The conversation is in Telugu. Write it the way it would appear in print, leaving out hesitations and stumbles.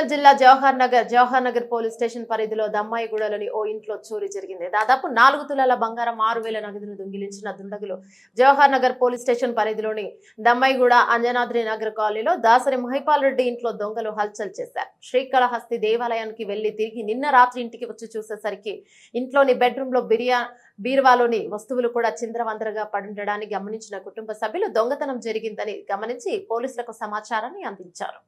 మేడ్చల్ జిల్లా జవహర్ నగర్ పోలీస్ స్టేషన్ పరిధిలో దమ్మాయిగూడలోని ఓ ఇంట్లో చోరీ జరిగింది. దాదాపు 4 తులాల బంగారం 6,000 నగదును దొంగిలించిన దుండగులు జవహర్ నగర్ పోలీస్ స్టేషన్ పరిధిలోని దమ్మాయిగూడ అంజనాద్రి నగర్ కాలనీలో దాసరి మహిపాల్ రెడ్డి ఇంట్లో దొంగలు హల్చల్ చేశారు. శ్రీకాళహస్తి దేవాలయానికి వెళ్లి తిరిగి నిన్న రాత్రి ఇంటికి వచ్చి చూసేసరికి ఇంట్లోని బెడ్రూమ్ లో బీరువాలోని వస్తువులు కూడా చిందరవందరగా పడుండడాన్ని గమనించిన కుటుంబ సభ్యులు దొంగతనం జరిగిందని గమనించి పోలీసులకు సమాచారాన్ని అందించారు.